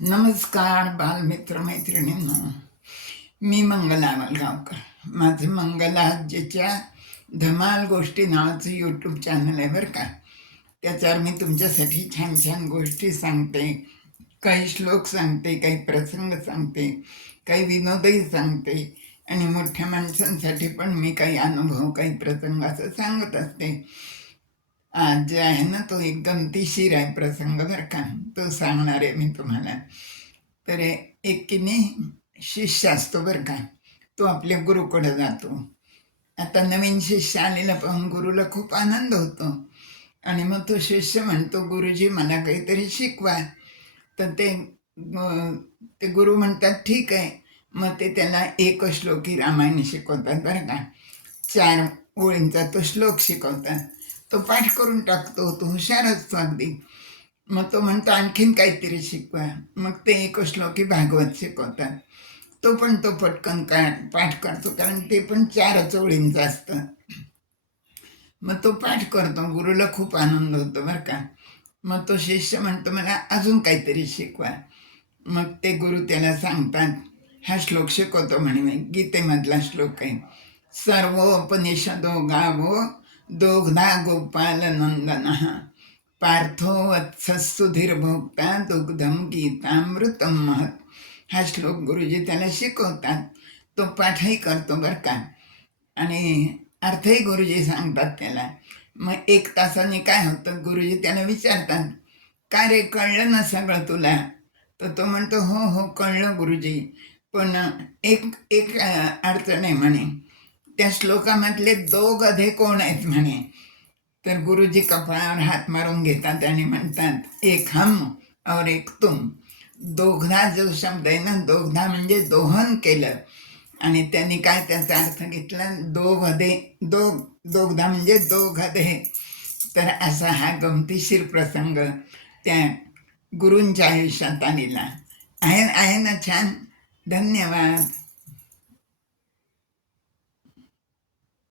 नमस्कार बालमित्र मैत्रिणींनो. मी मंगला वलगावकर. माझं मंगला आजीच्या धमाल गोष्टी नावाचं यूट्यूब चॅनल आहे बरं का. त्याच्यावर मी तुमच्यासाठी छान छान गोष्टी सांगते, काही श्लोक सांगते, काही प्रसंग सांगते, काही विनोदही सांगते आणि मोठ्या माणसांसाठी पण मी काही अनुभव, काही प्रसंग असं सांगत असते. आज जे आहे ना तो एक गमतीशीर आहे प्रसंग बरं का, तो सांगणार आहे मी तुम्हाला. तर एक की नाही शिष्य असतो बरं का, तो आपल्या गुरुकडे जातो. आता नवीन शिष्य आलेला पाहून गुरुला खूप आनंद होतो आणि मग तो शिष्य म्हणतो, गुरुजी मला काहीतरी शिकवा. तर ते गुरु म्हणतात ठीक आहे. मग ते त्याला एक श्लोकी रामायण शिकवतात बरं का. 4 ओळींचा तो श्लोक शिकवतात. तो पाठ करून टाकतो, तो हुशार असतो अगदी. मग तो म्हणतो आणखीन काहीतरी शिकवा. मग ते एक श्लोकी भागवत शिकवतात. तो पटकन पाठ करतो, कारण ते पण 4च ओळींचं असतं. मग तो पाठ करतो. गुरुला खूप आनंद होतो बरं का. मग तो शिष्य म्हणतो मला अजून काहीतरी शिकवा. मग ते गुरु त्याला सांगतात, हा श्लोक शिकवतो म्हणे मी, गीतेमधला श्लोक आहे. सर्वोपनिषदो गावो दोग्धा गोपाल नंदन पार्थो वत्सुधीर भोक्ता दुग्धम गीतामृतम महत. हा श्लोक गुरुजी त्याला शिकवतात. तो पाठही करतो बरं का आणि अर्थही गुरुजी सांगतात त्याला. मग 1 तासाने काय होतं, गुरुजी त्याला विचारतात, काय रे कळलं ना सगळं तुला? तर तो म्हणतो हो हो कळलं गुरुजी, पण एक एक अडचण आहे म्हणे. त्या श्लोकामधले 2 गधे कोण आहेत म्हणे. तर गुरुजी कपाळावर हात मारून घेतात आणि म्हणतात, एक हम और एक तुम. दोघधा जो शब्द आहे ना, दोघधा म्हणजे दोहन केलं. आणि त्यांनी काय त्याचा अर्थ घेतला, दोघधा म्हणजे 2 गधे. तर असा हा गमतीशीर प्रसंग त्या गुरूंच्या आयुष्यात आलेला आहे ना छान. धन्यवाद.